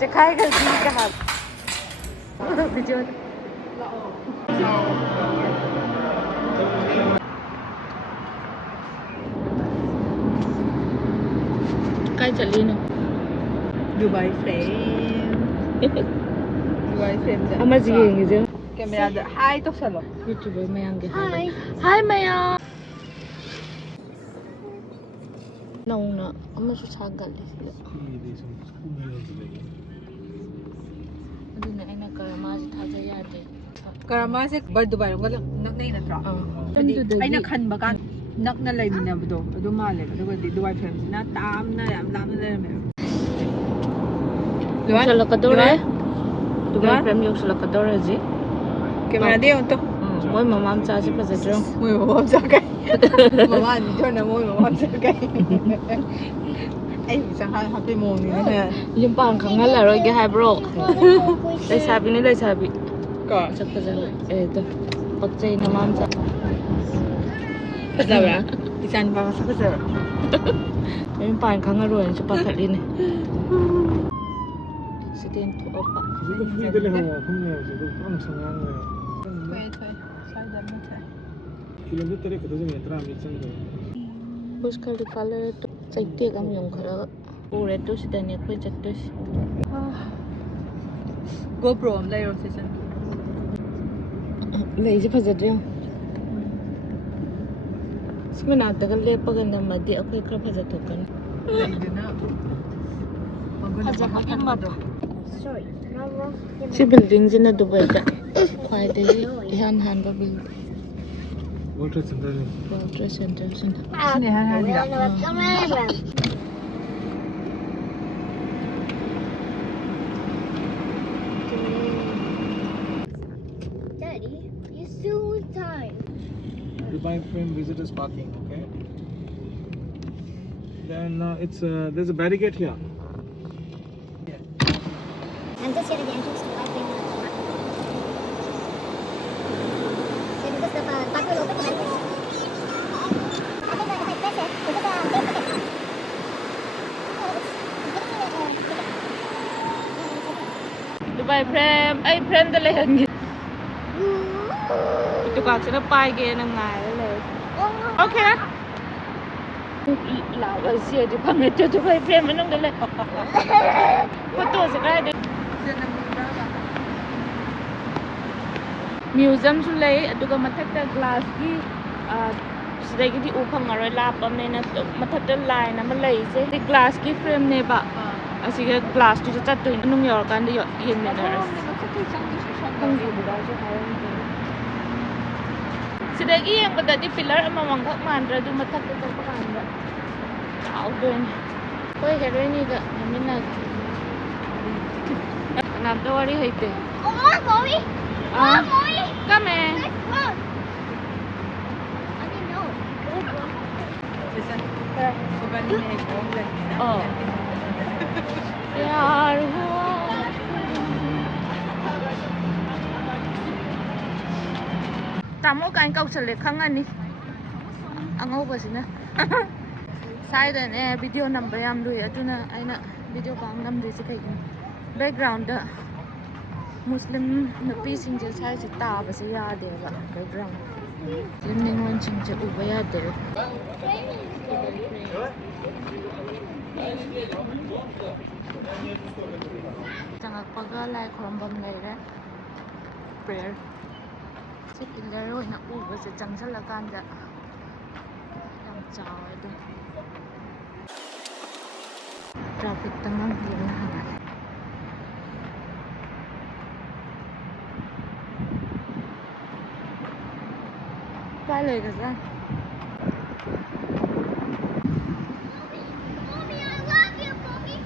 จะคล้ายกันดีกับไปเจอใกล้จะลีนDubai frame. Dubai frame. Ama sige gitu. Camera ada. Hi to salo. YouTuber mayang gitu. Hi. Hi mayang. Naung na. Ama susah gali sila. Adi na ina karama si thaja yade. Karama se bar Dubai ro nak nei na tra. Ai na khan ba kan nak na lai mina ba do. Adu ma le. Adu Dubai frame na tam na yam lam na le me. Sa lakadore. Dubai frame yung sa lakadore ji. Camera de on to. Moi mamam cha si pa sa drone. Moi mamam cha kai. Mama ni jo na moi mamam cha kai. Ai sang ha happy mo ni na. Yung pang kangal la roi ge hai bro. Lai sabi ni lai sabi. Ko. Sa pa sa to. Pagchay na mam cha. Pasabra. Isan pa sa pasabra. Yung pang kangal roi sa pa kali ni. Accident to opa. Hindi hawa kumne jo pang sangang le. Wait. Sai da na sai. Kilometer ko to metra mi chang do. Bus kali color to saite kam yung khara ure to sidani khoi chatto. GoPro am lai ro session. Lai ji phajadre. Simana ta kal le pagan na madi akhoi khra phajatokan. Lai de na. Maguna ba kan ma do. Sorry, Mama. Si building jina Dubai da. Khwai de ihan han ba building. World Trade Center. World Trade Center sin. Sine han ni da. Daddy, you still with time. Dubai frame visitors parking. Okay. Then it's there's a barricade here. I'm just here at the entrance to Playtime. So because the park will open when I think if I press it, because the tape ticket. Dubai frame ai frame da le hang. Itu ka sina pai ge na ngai le. Okay. La wa sia di phang ne Dubai frame manung da le. Photo sa kai de. Museum su lay aduga mathakta glass ki sidai gi u phangaroi lapam ne na mathakta line na ma lei se the glass ki frame ne ba asiga glass tu chat tu nung yor kan de yin ne na sidai gi yang pada di pillar ama mangkak mandra du mathakta ta pa kan da au den koi heroi ni ga mina nam to wari haite Oh, Mommy! Oh, Mommy! Come in. Let's go! I didn't know. Session. So bani ne ek home lai. Oh. Yaar hua. Tamo kain kau sele khangan ni. Angau ba sina. Sai da ne video number yam lui atuna aina video kang nam de se kai. Background da Muslim nupi sing je sai se ta ba se ya de ba background. Lim ning wan sing je u ba ya de. Changak paga lai khorombam lai re. Prayer. Se pillar oi na u ba se changsal la kan da. Yam chaw ai do. Traffic tangang yun na hanan. Pale ka sa? Mommy, I love you, Mommy!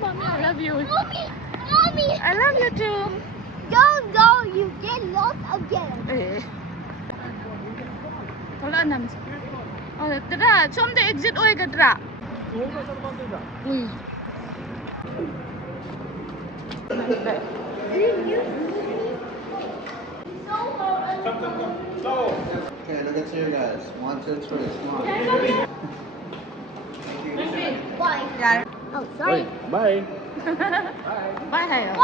Mommy, I love you. Mommy! Mommy! I love you too. Don't go, you get lost again. Eh. Wala naman sa. Oh, tara, som de exit oy ka tara. Uy. Okay, look at you guys. 1, 2, 3. Come on. Why? Yeah. Oh, sorry. Bye. Bye hay à?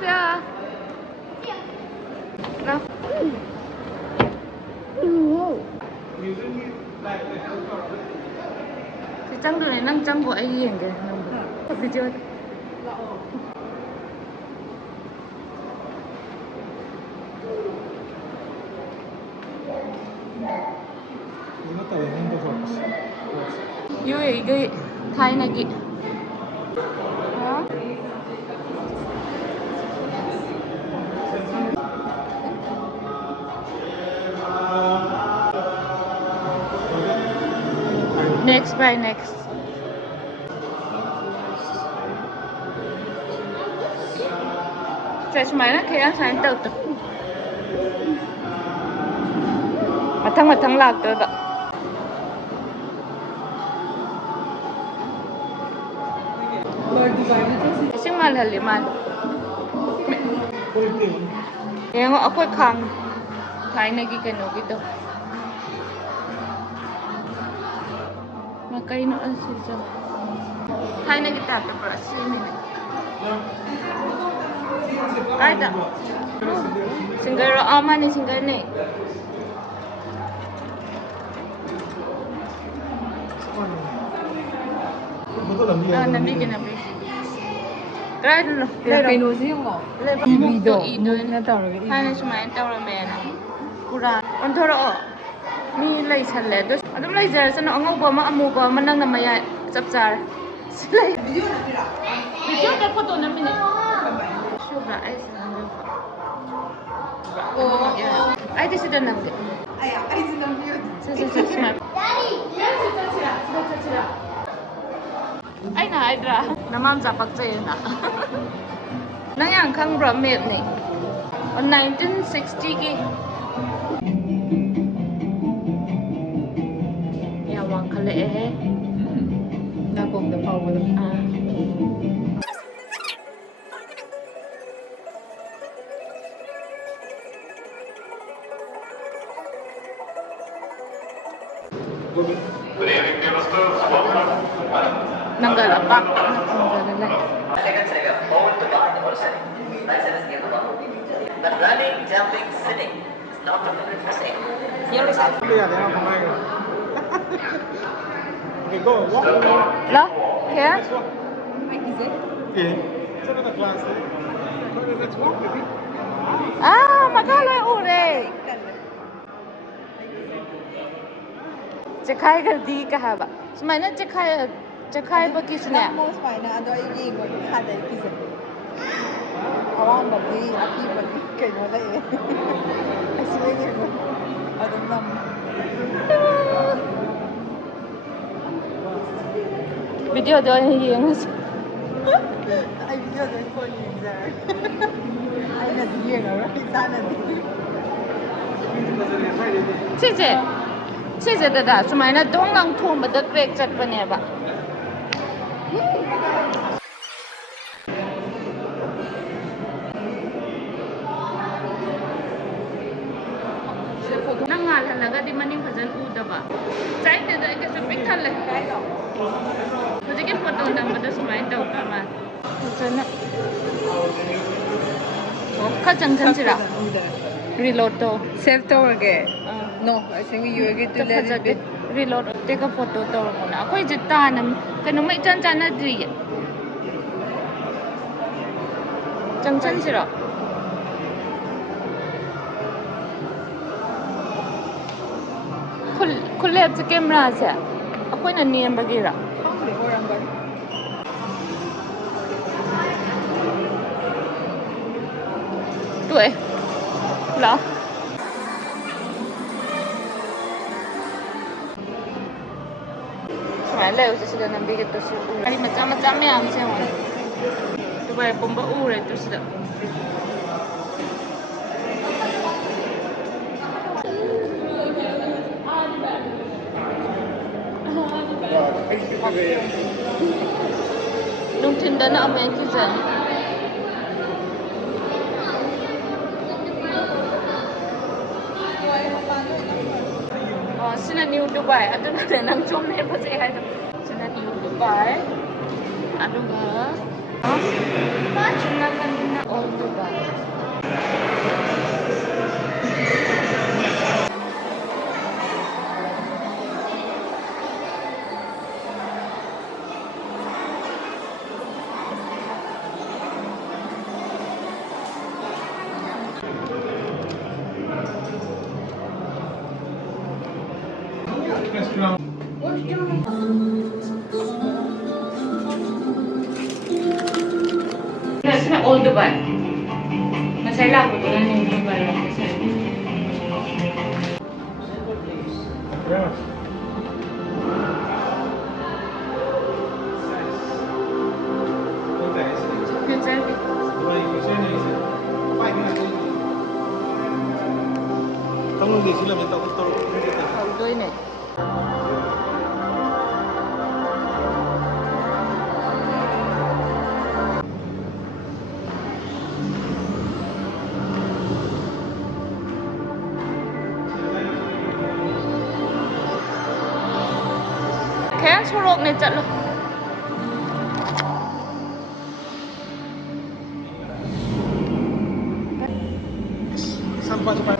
See ya. Đâu? Thì trăng đường này năng trăng của ai hiền kìa. Video. Yêu cái Thai này kì. Đó. Next by next. Stretch máy nó kaya sáng tự tự. Mặt thăng lạc rồi đó. Sing mal hali mal. Yang ako khang Thai na gi kano gito. Makai no asil jam. Thai na kita pe para sini. Ada. Singgara ama ni singgara ni. Nabi ke nabi. Try dulu. Kay no siya mo. Video itu na tawag ka. Hai semua tahu ramai. Kurang. Untuk mi lay challe. Dus adum lay jar sana angau ba ma amu ba manang na maya chap char. Silai. Video da photo na mini. Shubra ai sana. Oh. Ai di situ namde. Ay, ay sinang yun. Semua. Daddy, ai na ai dra. Namam zapak chay na. Nang yang khang bra map ni. On 1960 ki. Ya wang khale eh. Na kong the power of Nanggal apa? Nanggal lai. Seconds ago, forward to bind or setting. Nice and easy to follow. But running, jumping, sitting is not the same. Here is it. Okay, go. Walk. Lo? Kya? Okay. It's another class. Let's walk, baby. Ah, magalay ure. Chakai kar di kaha ba. Sumana chakai ba kisne. most fine na ado ay yung kada kisa. Awan ba di api ba di kay wala eh. Aswe yun. Adon nam. Video do yung Ay video doon ko yung sir. Ay na di yun, right? Sana di. Che da sumana dong lang thum ba da grek chat ba ne ba. Nangal halaga di maning fajan uda ba. Chai de da ke sapik thal le. Mujhe ke photo number da sumai da uta ma. Chana. Ka jangjan chira. Reload to. Save to again. No, I think you get to let it be. Reload take a photo to na. Koi jitta nam kanu mai chan na dri. Jangjan chira. खुले अब से camera से कोई ना नियम वगैरह तू है ला Sebenarnya udah sudah nampak itu sih. Hari macam-macam yang sih mana. Tu bayar pomba ure itu sudah. Nung tinda na amen kizan. Sina New Dubai. Ato na nang chom na pa sa Sina New Dubai. aduga chunakandina Old Dubai. Restaurant. Sa Old Dubai. Masaya ko doon yung Dubai. Yeah. Trong lúc đi xin làm tàu tàu Doy ne. Kaya surok ne chat lo. Sampai sampai.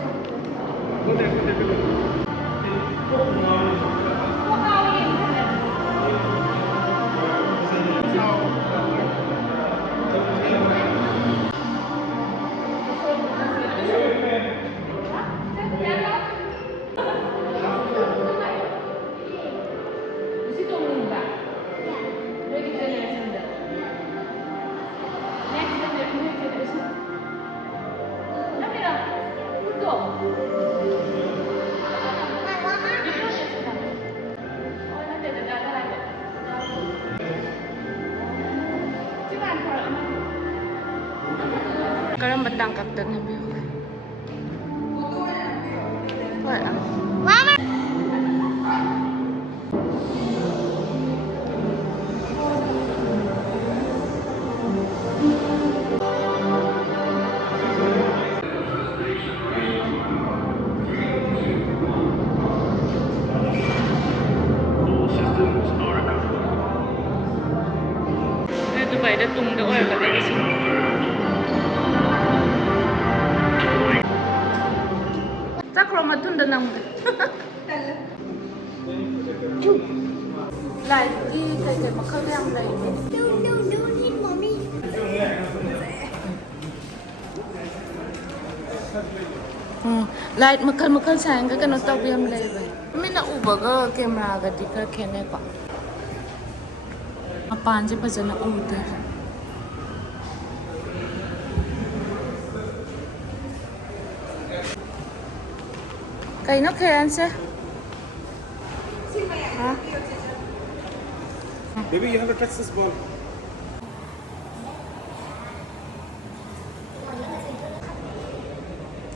Karang batangkap dan nabi. Wala. Mama! Dubai dah tunggu orang kat di sini. Chắc rồi mà tunda nang. Lại đi cái mà khơi đang này. No, need mommy. Light makal sayang ka kano tawag yung live. May nauba ka camera ka di ka kene pa. Mapan siya pa siya nauda. Kayo no kaya siya? Ha? Baby, you have to touch this ball.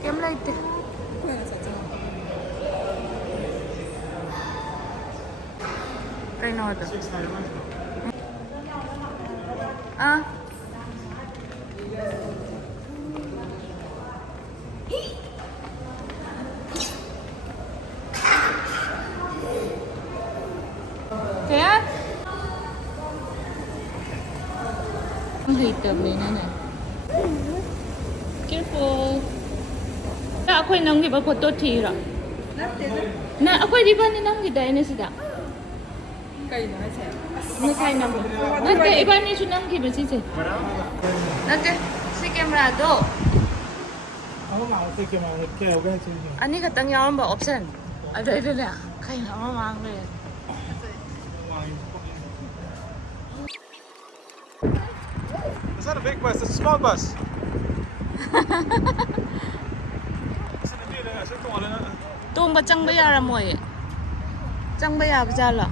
Camera ite. Kayo no ito? Ah? Kaya? Ang hitam ni nanay. Careful. Na ako nang giba photo tira. Na ako di ba ni nang giday na sida? Kayo na siya. Na kay nang. Nante iba ni sunang giba sise. Nante si camera do. Ako mau take him out. Okay, okay, okay. Ani katang yawan ba option? Ada na. Kay na mamang le. It's not a big bus, it's a small bus. Tum ba chang ba yara mo eh? Chang ba ya ba jala?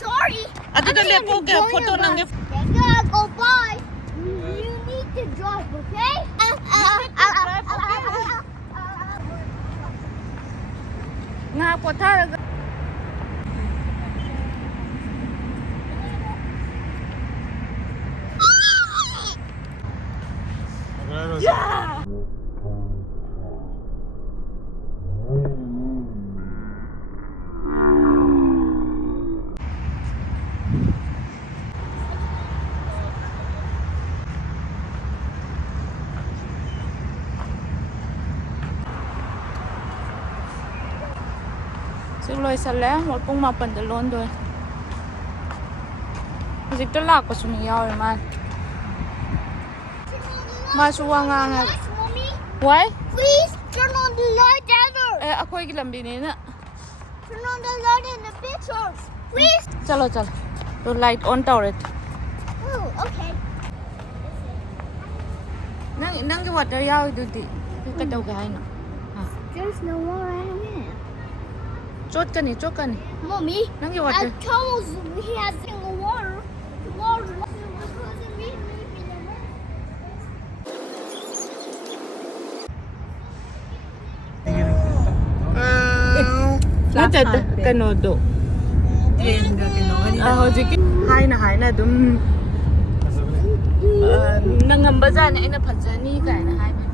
Sorry. Ato na lepo ke photo nang You gotta go by. You need to drive, okay? nga po tara. Yeah. ꯂꯣꯏꯁꯜꯂꯦ ꯄꯨꯡ 8ꯗ ꯂꯣꯟꯗꯣꯏ ꯍꯧꯖꯤꯛꯇ ꯂꯥꯛꯄꯁꯨ ꯃꯤ ꯌꯥꯎꯔꯦ ꯃꯥꯅ 마수 왕왕아 Why? Please turn on the light, Dad. 아코이기 람비네나 Turn on the light in the pictures. Please. चलो चलो तो light on तौरे Oh, okay. नंगे वाटर याउदुदी कतौगे हाइनो There's no water anywhere. चोटकनी चोटकनी Mommy, नंगे water Thomas, he has no water. Water. Nata kanodo hojiki haina dum nangamba jani aina phajani kaina haina